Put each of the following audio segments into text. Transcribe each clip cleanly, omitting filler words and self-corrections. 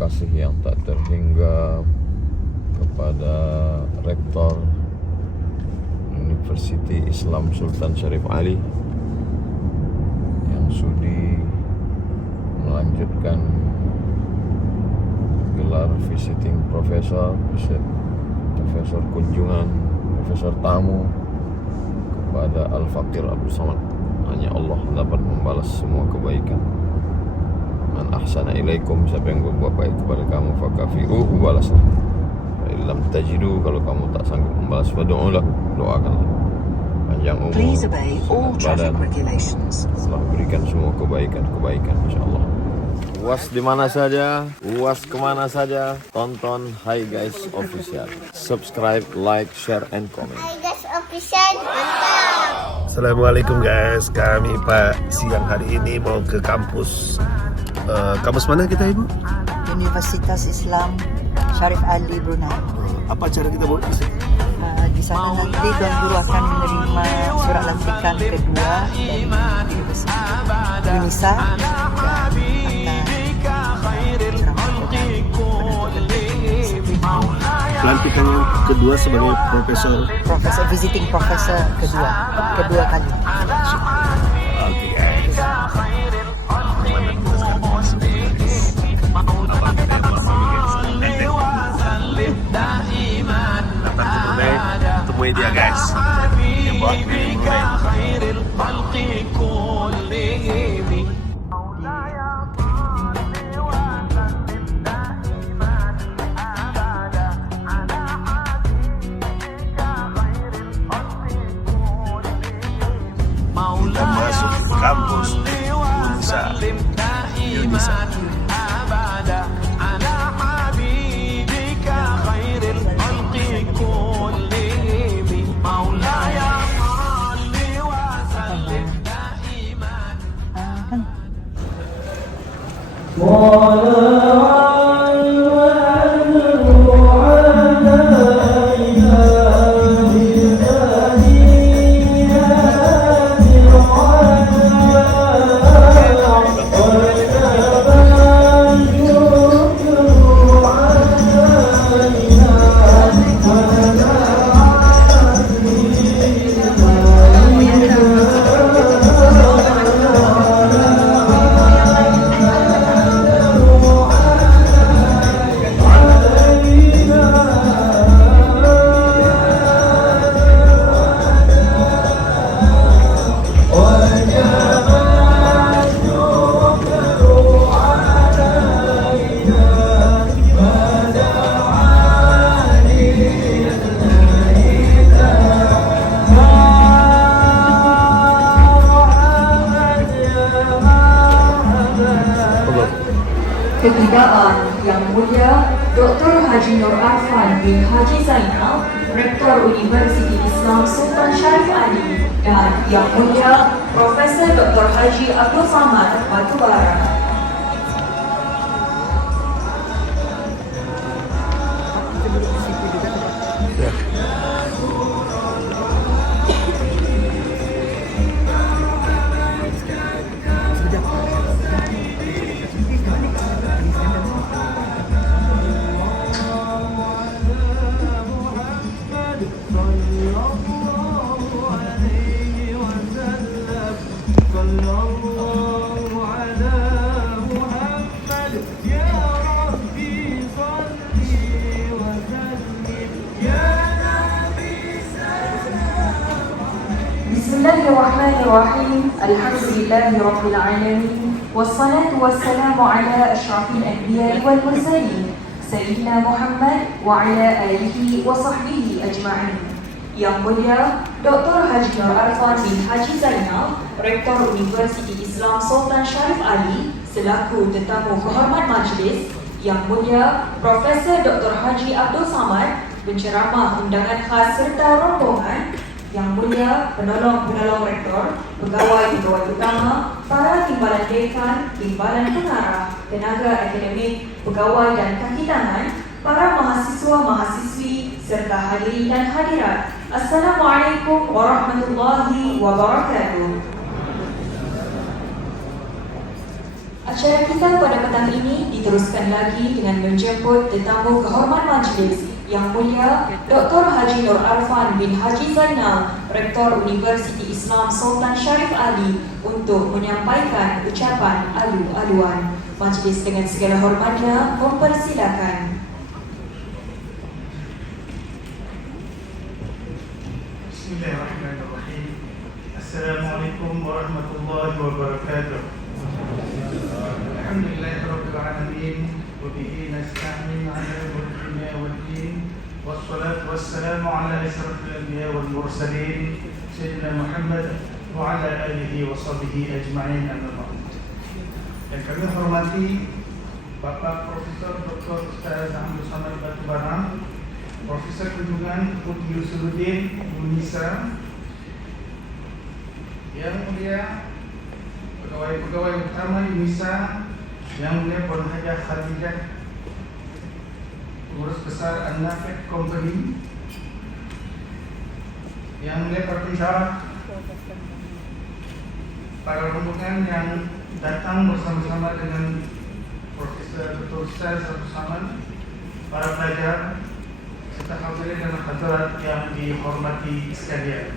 kasih yang tak terhingga kepada Rektor Universiti Islam Sultan Syarif Ali yang sudi melanjutkan gelar visiting professor, profesor kunjungan, profesor tamu kepada Al-Faqir Abdul Samad. Hanya Allah dapat membalas semua kebaikan. Man ahsana ilaikum, siapa yang berbuat baik kepada kamu, fakafiruhu, balaslah. Fa illam tajidu, kalau kamu tak sanggup membalas, fad'ulah, doakanlah. Panjang umur, badan, Allah berikan semua kebaikan insyaallah. UAS di mana saja, UAS kemana saja, tonton Hi Guys Official. Subscribe, like, share, and comment. Hi Guys Official, mantap. Assalamualaikum guys, kami siang hari ini mau ke kampus. Kampus mana kita ibu? Universitas Islam Syarif Ali, Brunei. Apa cara kita buat di sini? Di sana nanti Tuan Guru akan menerima surat lantikan kedua dari Universitas Indonesia Pelantikan yang kedua sebagai profesor visiting professor kedua kali. Oke guys. Temui dia guys. Kita masuk kampus Indonesia. Ketibaan Yang Mulia Dr. Haji Nur Arfan bin Haji Zainal, Rektor Universiti Islam Sultan Syarif Ali, dan Yang Mulia Profesor Dr. Haji Abdul Samad Batubara. Bismillahirrahmanirrahim. Alhamdulillahi Rabbil Alamin. Wassalatu wassalamu ala ashrafil anbiya wal mursalin Sayyidina Muhammad wa ala alihi wa sahbihi ajma'in. Yang Mulia Dr. Haji Nur Arfan bin Haji Zainal, Rektor Universiti Islam Sultan Syarif Ali, selaku tetamu kehormat majlis. Yang Mulia Profesor Dr. Haji Abdul Samad, penceramah undangan khas serta rombongan. Yang Mulia penolong-penolong rektor, pegawai-pegawai utama, para timbalan dekan, timbalan pengarah, tenaga akademik, pegawai dan kaki tangan, para mahasiswa-mahasiswi serta hadirin dan hadirat. Assalamualaikum warahmatullahi wabarakatuh. Acara kita pada petang ini diteruskan lagi dengan menjemput tetamu kehormat majlis Yang Mulia Dr. Haji Nur Arfan bin Haji Zainal, Rektor Universiti Islam Sultan Syarif Ali untuk menyampaikan ucapan alu-aluan. Majlis dengan segala hormatnya mempersilakan. Bismillahirrahmanirrahim. Assalamualaikum warahmatullahi wabarakatuh. Alhamdulillahirabbil alamin wa bihi nasta'in 'ala umuri waddin wassalatu wassalamu 'ala asyrafil anbiya wal mursalin sayyidina Muhammad wa 'ala alihi wa sahbihi ajma'in amma ba'd. Yang kami hormati Bapak Profesor Dr. Ustaz Abdul Samad Batubara, Profesor Kunjungan Putri Usuluddin Unisa, Yang Mulia pegawai-pegawai utama Unisa, Yang Mulia Puan Hajah Khadijah, Pengurus Besar An-Nafiq Company, Yang Mulia para pensyarah, para rombongan yang datang bersama-sama dengan Profesor Dr. Ustaz Abdul Samad, para pelajar, serta hadirin dan hadirat yang dihormati sekalian.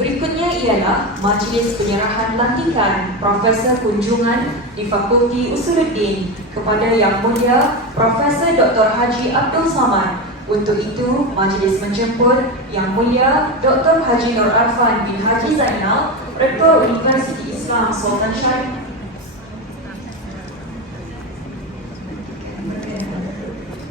Berikutnya ialah majlis penyerahan lantikan Profesor Kunjungan di Fakulti Usuluddin kepada Yang Mulia Profesor Dr. Haji Abdul Samad. Untuk itu, majlis menjemput Yang Mulia Dr. Haji Nur Arfan bin Haji Zainal, Rektor Universiti Islam Sultan Syarif.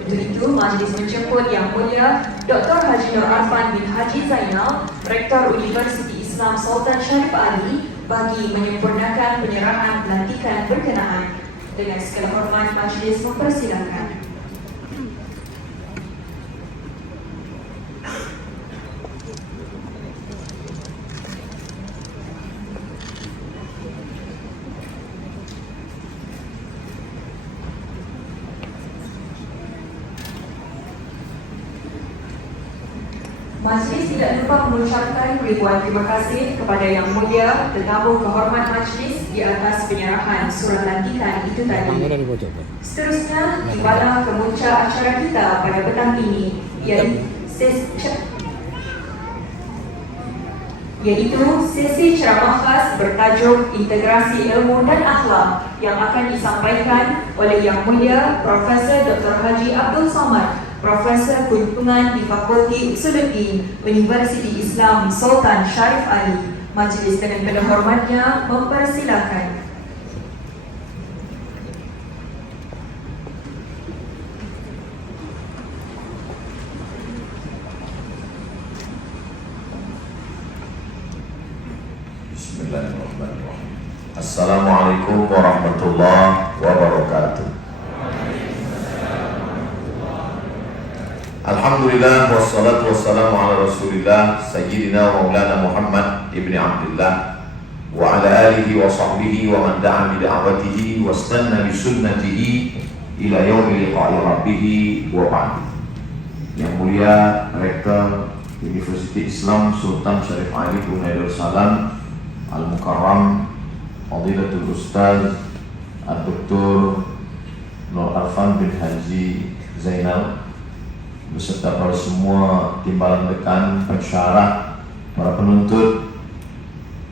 Untuk itu, majlis menjemput Yang Mulia Dr. Haji Nur Arfan bin Haji Zainal, Rektor Universiti Islam Sultan Syarif Ali, bagi menyempurnakan penyerahan pelantikan berkenaan. Dengan segala hormat, majlis mempersilakan. Majlis tidak lupa mengucapkan ribuan terima kasih kepada Yang Mulia tetamu kehormat majlis di atas penyerahan surat lantikan itu tadi. Seterusnya, tibalah kemuncak acara kita pada petang ini, iaitu sesi ceramah khas bertajuk Integrasi Ilmu dan Akhlak yang akan disampaikan oleh Yang Mulia Profesor Dr. Haji Abdul Samad, Profesor Kunjungan di Fakulti Usuluddin Universiti Islam Sultan Syarif Ali. Majlis dengan penuh hormatnya mempersilakan. Bismillahirrahmanirrahim. Assalamualaikum warahmatullahi wabarakatuh. Alhamdulillah wassalatu wassalamu ala Rasulillah Sayyidina wa Maulana Muhammad ibni Abdullah wa ala alihi wa sahbihi wa man da'a bi da'watihi wa istanna bi sunnatihi ila yaumi liqa'i rabbih wa ba'd. Yang Mulia Rektor Universiti Islam Sultan Syarif Ali Brunei Darussalam Al-Mukarram Fadilatul Ustaz Dr. Nur Arfan bin Haji Zainal, beserta para semua timbalan dekan, pensyarah, para penuntut,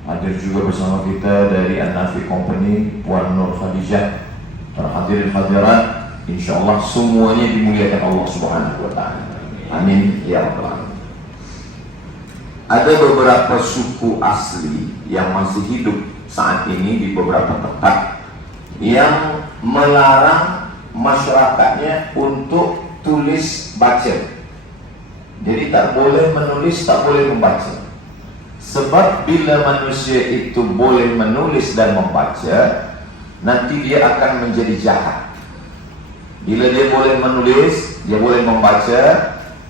hadir juga bersama kita dari An-Nafiq Company, Puan Nur Khadijah, para hadirin hadirat, insyaallah semuanya dimuliakan Allah Subhanahu wa taala. Amin ya rabbal alamin. Ada beberapa suku asli yang masih hidup saat ini di beberapa tempat yang melarang masyarakatnya untuk tulis baca. Jadi tak boleh menulis, tak boleh membaca. Sebab bila manusia itu boleh menulis dan membaca, nanti dia akan menjadi jahat. Bila dia boleh menulis, dia boleh membaca,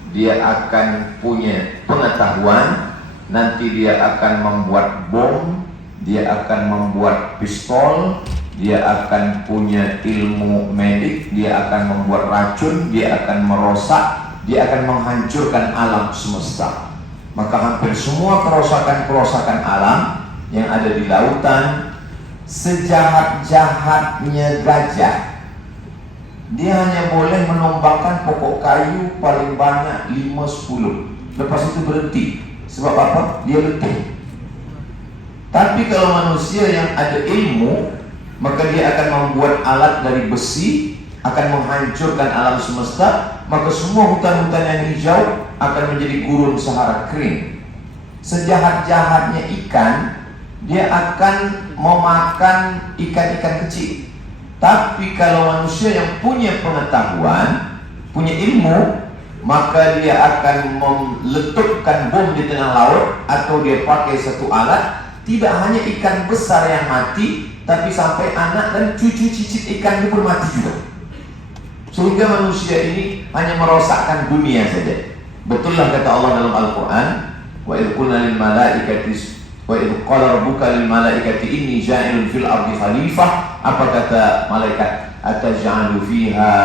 dia akan punya pengetahuan. Nanti dia akan membuat bom, dia akan membuat pistol, dia akan punya ilmu medik, dia akan membuat racun, dia akan merosak, dia akan menghancurkan alam semesta. Maka hampir semua kerosakan-kerosakan alam yang ada di lautan, sejahat-jahatnya gajah, dia hanya boleh menombakkan pokok kayu paling banyak 5-10. Lepas itu berhenti. Sebab apa? Dia letih. Tapi kalau manusia yang ada ilmu, maka dia akan membuat alat dari besi, akan menghancurkan alam semesta, maka semua hutan-hutan yang hijau akan menjadi gurun Sahara kering. Sejahat-jahatnya ikan, dia akan memakan ikan-ikan kecil. Tapi kalau manusia yang punya pengetahuan, punya ilmu, maka dia akan meletupkan bom di tengah laut, atau dia pakai satu alat. Tidak hanya ikan besar yang mati, tapi sampai anak dan cucu cicit ikan itu pun mati juga. Sehingga manusia ini hanya merosakkan dunia saja. Betullah kata Allah dalam Al-Quran, wa idh qulna lil malaikati wa idh qala rabbuka lil malaikati inni ja'ilun fil ardi khalifah. Apa kata malaikat? Ataj'alu fiha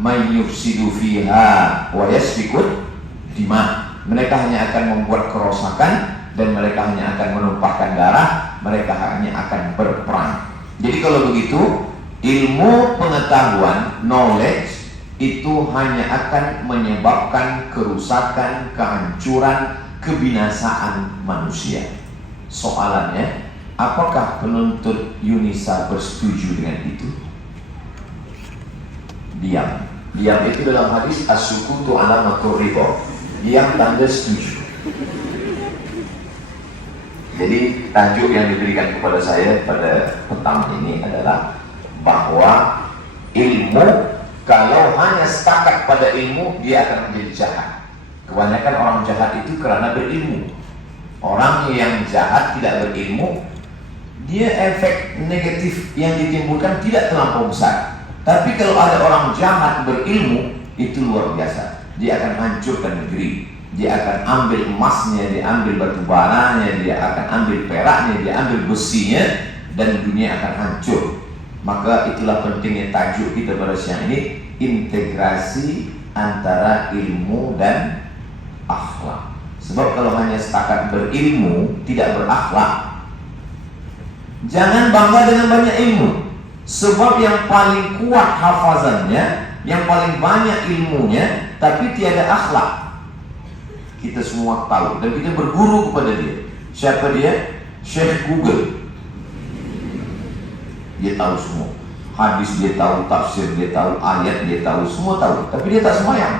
man yufsidu fiha wa yasfikut dima. Mereka hanya akan membuat kerosakan dan mereka hanya akan menumpahkan darah, mereka hanya akan berperang. Jadi kalau begitu, ilmu pengetahuan, knowledge, itu hanya akan menyebabkan kerusakan, kehancuran, kebinasaan manusia. Soalannya, apakah penuntut Yunisa bersetuju dengan itu? Diam. Diam itu dalam hadis as-sukutu alamatur ridha. Diam tanda setuju. Jadi tajuk yang diberikan kepada saya pada petang ini adalah bahwa ilmu, kalau hanya setakat pada ilmu, dia akan menjadi jahat. Kebanyakan orang jahat itu karena berilmu. Orang yang jahat tidak berilmu, dia efek negatif yang ditimbulkan tidak terlampau besar. Tapi kalau ada orang jahat berilmu, itu luar biasa. Dia akan hancurkan negeri. Dia akan ambil emasnya, dia ambil batu baranya, dia akan ambil peraknya, dia ambil besinya, dan dunia akan hancur. Maka itulah pentingnya tajuk kita pada siang ini, integrasi antara ilmu dan akhlak. Sebab kalau hanya setakat berilmu, tidak berakhlak. Jangan bangga dengan banyak ilmu. Sebab yang paling kuat hafazannya, yang paling banyak ilmunya, tapi tiada akhlak, kita semua tahu dan kita berguru kepada dia. Siapa dia? Syekh Google. Dia tahu semua. Hadis dia tahu, tafsir dia tahu, ayat dia tahu, semua tahu. Tapi dia tak semayang.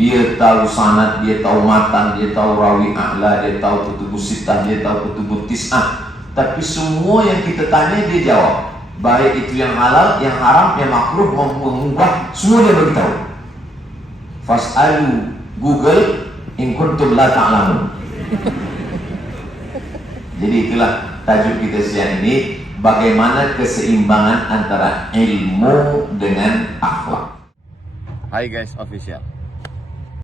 Dia tahu sanad, dia tahu matan, dia tahu rawi a'la, dia tahu kutubus sittah, dia tahu kutubus tis'ah. Tapi semua yang kita tanya dia jawab. Baik itu yang halal, yang haram, yang makruh, mengubah, semua dia beritahu. Fas'alu Google in kuntum la ta'lamun. Jadi itulah tajuk kita siang ini, bagaimana keseimbangan antara ilmu dengan akhlak. Hai guys, official.